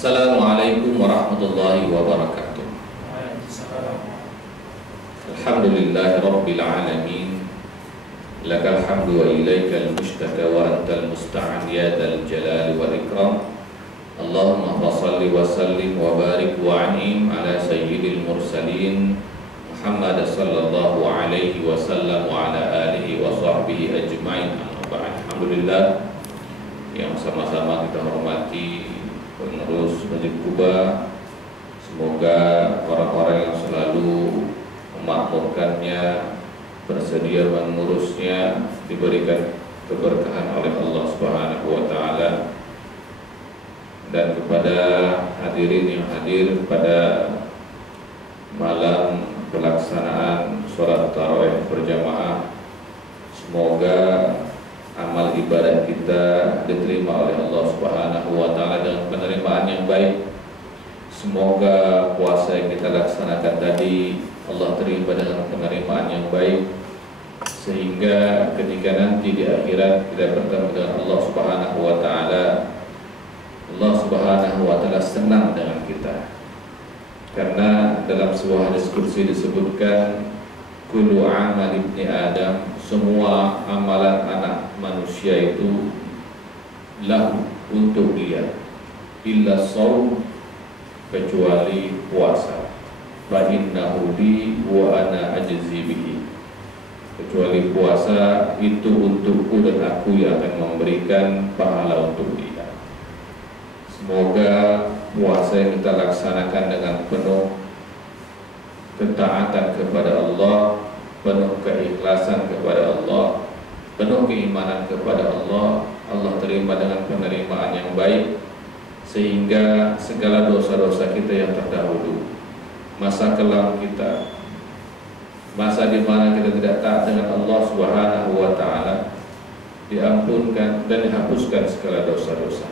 Assalamualaikum warahmatullahi wabarakatuh. Alhamdulillahi rabbil alamin. Lakal hamdu wa ilaikal mushtaka wa antal musta'an ya dzal jalali wal ikram. Allahumma shalli wa sallim wa barik wa an'im ala sayyidil mursalin Muhammad sallallahu alaihi wasallam wa ala alihi wa sahbihi ajma'in. Alhamdulillah, yang sama-sama kita hormati pengurus Masjid Quba, semoga orang-orang yang selalu memakmurkannya, bersedia mengurusnya, diberikan keberkahan oleh Allah Subhanahu wa taala. Dan kepada hadirin yang hadir pada malam pelaksanaan sholat tarawih berjamaah, semoga amal ibadah kita diterima oleh Allah Subhanahu wa taala dengan penerimaan yang baik. Semoga puasa yang kita laksanakan tadi Allah terima dengan penerimaan yang baik, sehingga ketika nanti di akhirat kita bertemu dengan Allah Subhanahu wa taala, Allah Subhanahu wa taala senang dengan kita. Karena dalam sebuah hadis qudsi disebutkan, kullu amal ibni Adam, semua amalan anak manusia itu lahu, untuk dia, illa shaum, kecuali puasa. Fa innahu li wa ana ajzi bihi, kecuali puasa itu untukku dan aku yang akan memberikan pahala untuk dia. Semoga puasa yang kita laksanakan dengan penuh ketaatan kepada Allah, penuh keikhlasan kepada Allah, penuh keimanan kepada Allah, Allah terima dengan penerimaan yang baik, sehingga segala dosa-dosa kita yang terdahulu, masa kelam kita, masa di mana kita tidak taat dengan Allah Subhanahu wa taala, diampunkan dan dihapuskan segala dosa-dosa.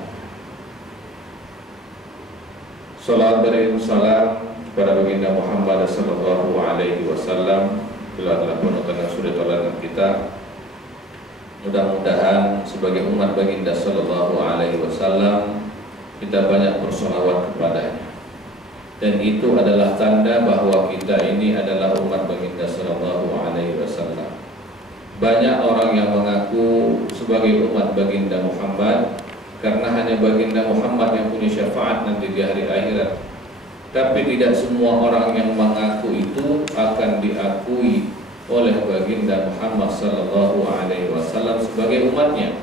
Salat beriring salam kepada baginda Muhammad sallallahu alaihi wasallam, beliau adalah penutup yang sudah teladan kita. Mudah-mudahan sebagai umat baginda sallallahu alaihi wasallam kita banyak bersolawat kepadanya, dan itu adalah tanda bahwa kita ini adalah umat baginda sallallahu alaihi wasallam. Banyak orang yang mengaku sebagai umat baginda Muhammad karena hanya baginda Muhammad yang punya syafaat nanti di hari akhirat, tapi tidak semua orang yang mengaku itu akan diakui oleh baginda Muhammad sallallahu alaihi wasallam sebagai umatnya.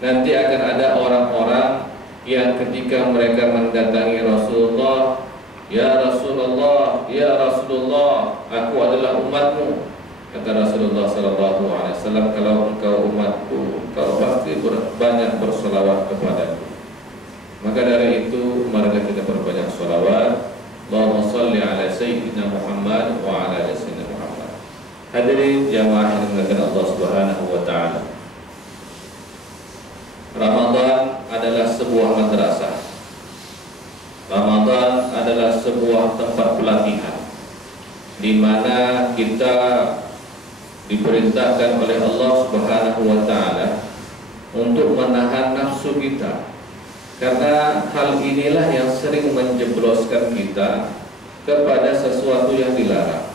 Nanti akan ada orang-orang yang ketika mereka mendatangi Rasulullah, ya Rasulullah, ya Rasulullah, aku adalah umatmu. Kata Rasulullah sallallahu alaihi wasallam, kalau engkau umatku, engkau pasti banyak bersolawat kepadaku. Maka dari itu mari kita perbanyak solawat. Allahumma shalli ala sayyidina Muhammad wa ala ali sayyidina Muhammad. Hadirin jamaah yang dimuliakan Allah Subhanahu wa taala, Ramadan adalah sebuah madrasah. Ramadan adalah sebuah tempat pelatihan di mana kita diperintahkan oleh Allah Subhanahu wa taala untuk menahan nafsu kita. Karena hal inilah yang sering menjebloskan kita kepada sesuatu yang dilarang.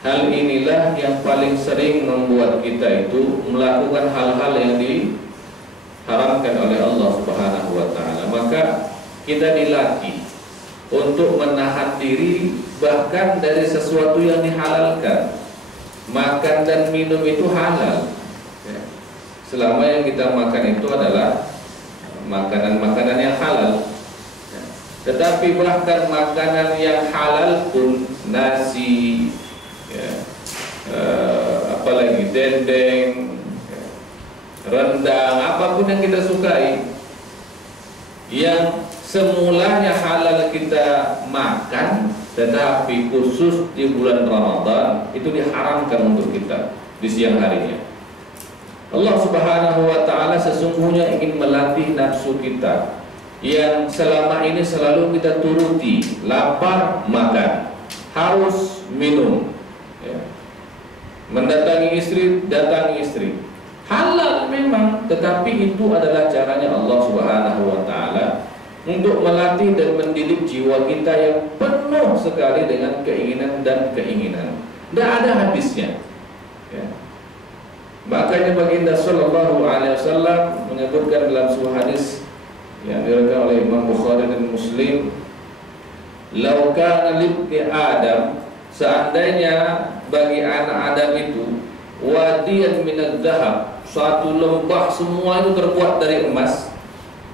Hal inilah yang paling sering membuat kita itu melakukan hal-hal yang diharamkan oleh Allah Subhanahu wa taala. Maka kita dilatih untuk menahan diri bahkan dari sesuatu yang dihalalkan. Makan dan minum itu halal, selama yang kita makan itu adalah makanan-makanan yang halal. Tetapi bahkan makanan yang halal pun, nasi, apalagi dendeng, rendang, apapun yang kita sukai, yang semulanya halal kita makan, tetapi khusus di bulan Ramadan itu diharamkan untuk kita di siang harinya. Allah Subhanahu wa taala sesungguhnya ingin melatih nafsu kita yang selama ini selalu kita turuti. Lapar, makan. Haus, minum. Mendatangi istri, datangi istri. Halal memang, tetapi itu adalah caranya Allah Subhanahu wa taala untuk melatih dan mendidik jiwa kita yang penuh sekali dengan keinginan dan keinginan. Tidak ada habisnya. Ya. Makanya baginda Sallallahu Alaihi Wasallam menyebutkan dalam sebuah hadis yang diriwayatkan oleh Imam Bukhari dan Muslim, "Lau kana libni Adam, seandainya bagi anak Adam itu wadiyan minadz zahab, suatu lembah semua itu terbuat dari emas,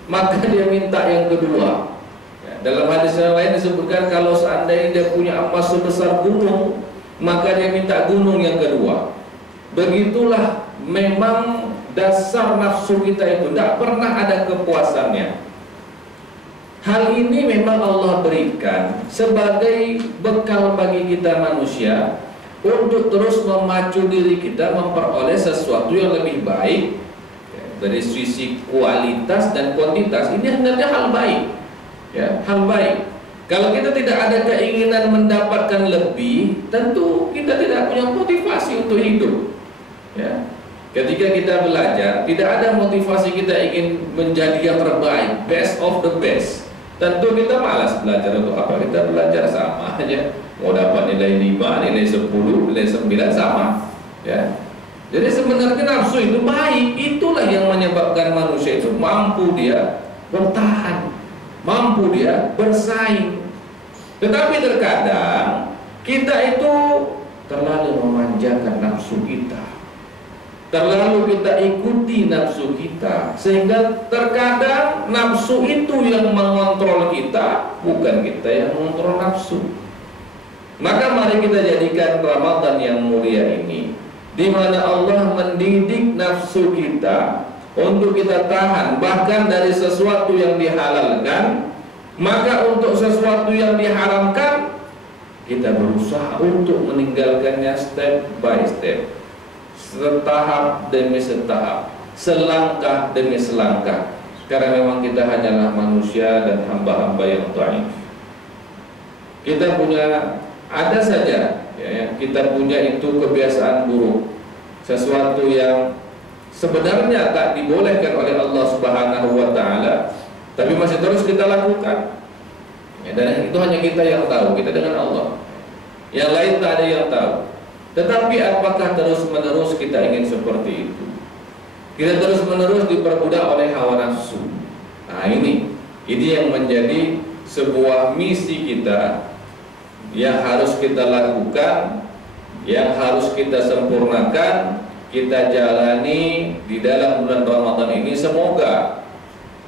maka dia minta yang kedua." Ya, dalam hadis yang lain disebutkan kalau seandainya dia punya emas sebesar gunung, maka dia minta gunung yang kedua. Begitulah memang dasar nafsu kita itu, tidak pernah ada kepuasannya. Hal ini memang Allah berikan sebagai bekal bagi kita manusia untuk terus memacu diri kita memperoleh sesuatu yang lebih baik. Dari sisi kualitas dan kuantitas ini sebenarnya hal baik, ya, hal baik. Kalau kita tidak ada keinginan mendapatkan lebih, tentu kita tidak punya motivasi untuk hidup. Ya. Ketika kita belajar, tidak ada motivasi kita ingin menjadi yang terbaik, best of the best. Tentu kita malas belajar. Untuk apa kita belajar? Sama aja. Mau dapat nilai 5, nilai 10, nilai 9 sama. Ya. Jadi sebenarnya nafsu itu baik. Itulah yang menyebabkan manusia itu mampu dia bertahan, mampu dia bersaing. Tetapi terkadang kita itu terlalu memanjakan nafsu kita, terlalu kita ikuti nafsu kita, sehingga terkadang nafsu itu yang mengontrol kita, bukan kita yang mengontrol nafsu. Maka mari kita jadikan Ramadan yang mulia ini, di mana Allah mendidik nafsu kita untuk kita tahan bahkan dari sesuatu yang dihalalkan. Maka untuk sesuatu yang diharamkan, kita berusaha untuk meninggalkannya step by step, setahap demi setahap, selangkah demi selangkah. Karena memang kita hanyalah manusia dan hamba-hamba yang dhaif. Kita punya, ada saja ya, kita punya itu kebiasaan buruk, sesuatu yang sebenarnya tak dibolehkan oleh Allah Subhanahu wa Ta'ala, tapi masih terus kita lakukan. Ya, dan itu hanya kita yang tahu, kita dengan Allah. Yang lain tak ada yang tahu. Tetapi apakah terus-menerus kita ingin seperti itu? Kita terus-menerus diperbudak oleh hawa nafsu. Nah ini yang menjadi sebuah misi kita yang harus kita lakukan, yang harus kita sempurnakan, kita jalani di dalam bulan Ramadan ini. Semoga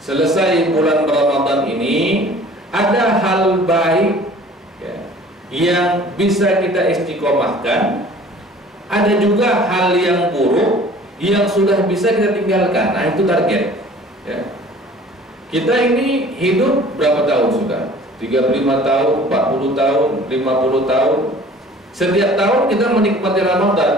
selesai bulan Ramadan ini ada hal baik ya, yang bisa kita istiqomahkan. Ada juga hal yang buruk yang sudah bisa kita tinggalkan. Nah itu target ya. Kita ini hidup berapa tahun sudah? 35 tahun, 40 tahun, 50 tahun. Setiap tahun kita menikmati Ramadan.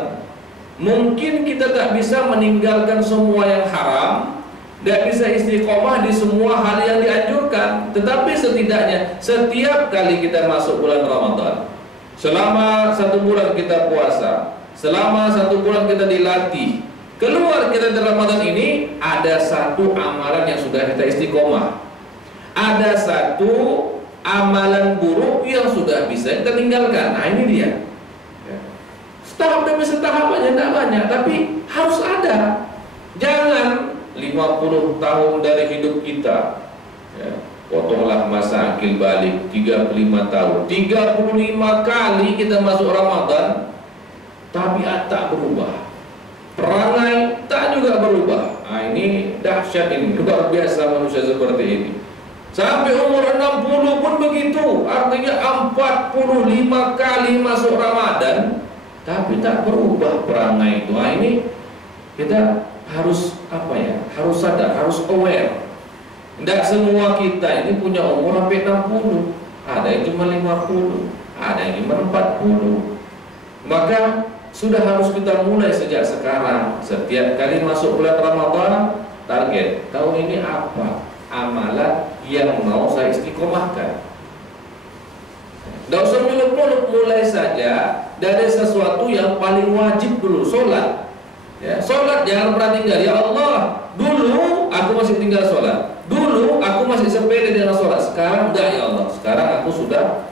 Mungkin kita tak bisa meninggalkan semua yang haram, tidak bisa istiqomah di semua hal yang dianjurkan. Tetapi setidaknya setiap kali kita masuk bulan Ramadan, selama 1 bulan kita puasa, selama 1 bulan kita dilatih, keluar kita dari Ramadan ini, ada satu amalan yang sudah kita istiqomah, ada satu amalan buruk yang sudah bisa kita tinggalkan. Nah ini dia. Setahap demi setahap aja tidak banyak, tapi harus ada. Jangan 50 tahun dari hidup kita ya, potonglah masa akil balik 35 tahun, 35 kali kita masuk Ramadan, tabiat tak berubah, perangai tak juga berubah. Nah ini dahsyat, ini luar biasa manusia seperti ini. Sampai umur 60 pun begitu, artinya 45 kali masuk Ramadan, tapi tak berubah perangai itu. Nah ini kita harus apa ya? Harus sadar, harus aware. Tidak semua kita ini punya umur sampai 60. Ada yang cuma 50, ada yang cuma 40. Maka sudah harus kita mulai sejak sekarang. Setiap kali masuk bulan Ramadan, target tahun ini apa? Amalan yang mau saya istiqomahkan. Tidak usah muluk-muluk, mulai saja dari sesuatu yang paling wajib dulu, sholat. Sholat jangan pernah tinggal. Ya Allah, dulu aku masih tinggal sholat, dulu aku masih sepele dengan sholat. Sekarang enggak ya Allah, sekarang aku sudah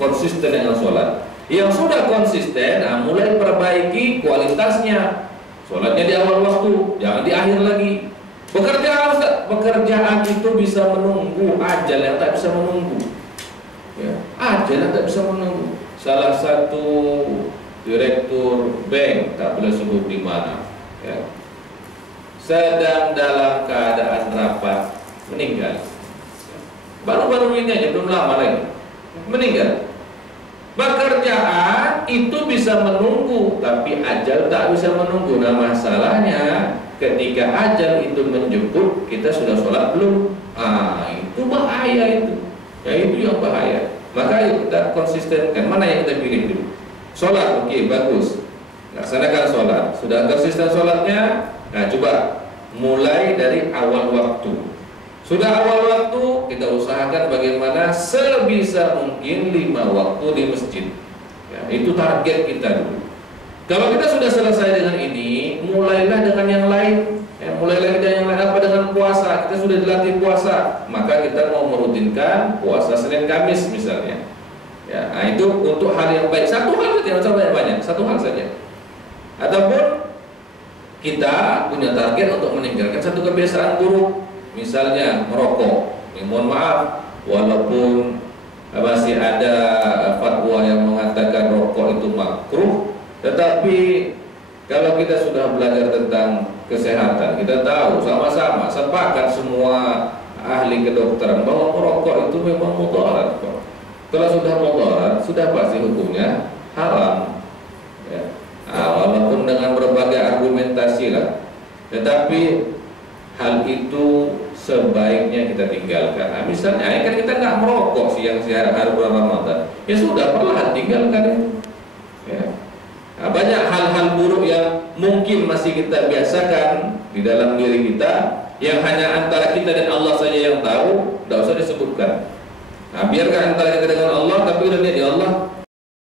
konsisten dengan sholat. Yang sudah konsisten, nah mulai perbaiki kualitasnya. Sholatnya di awal waktu, jangan di akhir lagi. Pekerjaan itu bisa menunggu, ajal yang tak bisa menunggu. Ya, ajal yang tak bisa menunggu. Salah satu direktur bank, tak boleh sebut di mana, ya, sedang dalam keadaan rapat meninggal. Baru-baru ini aja, belum lama lagi meninggal. Pekerjaan itu bisa menunggu, tapi ajal tak bisa menunggu. Nah masalahnya ketika ajal itu menjemput, kita sudah sholat belum? Itu bahaya itu. Ya itu yang bahaya. Maka kita konsistenkan. Mana yang kita pilih dulu? Sholat, oke, bagus. Laksanakan sholat. Sudah konsisten sholatnya? Nah coba mulai dari awal waktu. Sudah awal waktu, kita usahakan bagaimana sebisa mungkin 5 waktu di masjid. Ya, itu target kita dulu. Kalau kita sudah selesai dengan ini, mulailah dengan yang lain. Mulailah kita yang lain, apa dengan puasa. Kita sudah dilatih puasa, maka kita mau merutinkan puasa Senin Kamis misalnya. Ya, nah itu untuk hal yang baik. Satu hal saja, jangan banyak, satu hal saja. Ataupun kita punya target untuk meninggalkan satu kebiasaan buruk. Misalnya merokok, mohon maaf, walaupun masih ada fatwa yang mengatakan rokok itu makruh, tetapi kalau kita sudah belajar tentang kesehatan, kita tahu sama-sama sepakat semua ahli kedokteran bahwa merokok itu memang mudarat. Kalau sudah mudarat, sudah pasti hukumnya haram. Ya. Walaupun dengan berbagai argumentasi lah, tetapi hal itu sebaiknya kita tinggalkan. Nah, misalnya kan kita nggak merokok siang-siang hari bulan Ramadan, ya sudah perlahan tinggalkan itu. Ya. Nah, banyak hal-hal buruk yang mungkin masih kita biasakan di dalam diri kita, yang hanya antara kita dan Allah saja yang tahu, tidak usah disebutkan. Nah, biarkan antara kita dengan Allah, tapi udah lihat ya Allah,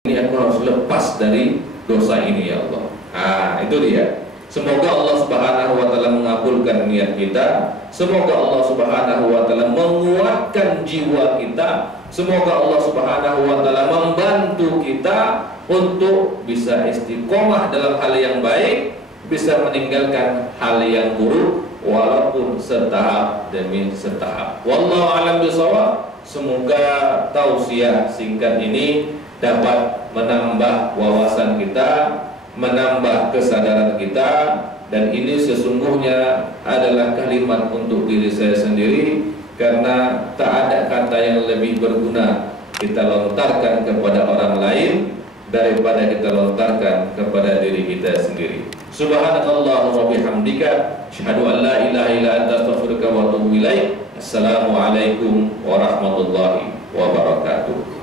ini aku harus lepas dari dosa ini ya Allah. Nah, itu dia. Semoga Allah Subhanahu wa taala mengabulkan niat kita. Semoga Allah Subhanahu wa taala menguatkan jiwa kita. Semoga Allah Subhanahu wa taala membantu kita untuk bisa istiqomah dalam hal yang baik, bisa meninggalkan hal yang buruk walaupun setahap demi setahap. Wallahu a'lam bishawab. Semoga tausiah singkat ini dapat menambah wawasan kita, menambah kesadaran kita, dan ini sesungguhnya adalah kalimat untuk diri saya sendiri, karena tak ada kata yang lebih berguna kita lontarkan kepada orang lain daripada kita lontarkan kepada diri kita sendiri. Subhanallah wa bihamdika, asyhadu an la ilaha illa anta, astaghfiruka wa atubu ilaik. Assalamualaikum warahmatullahi wabarakatuh.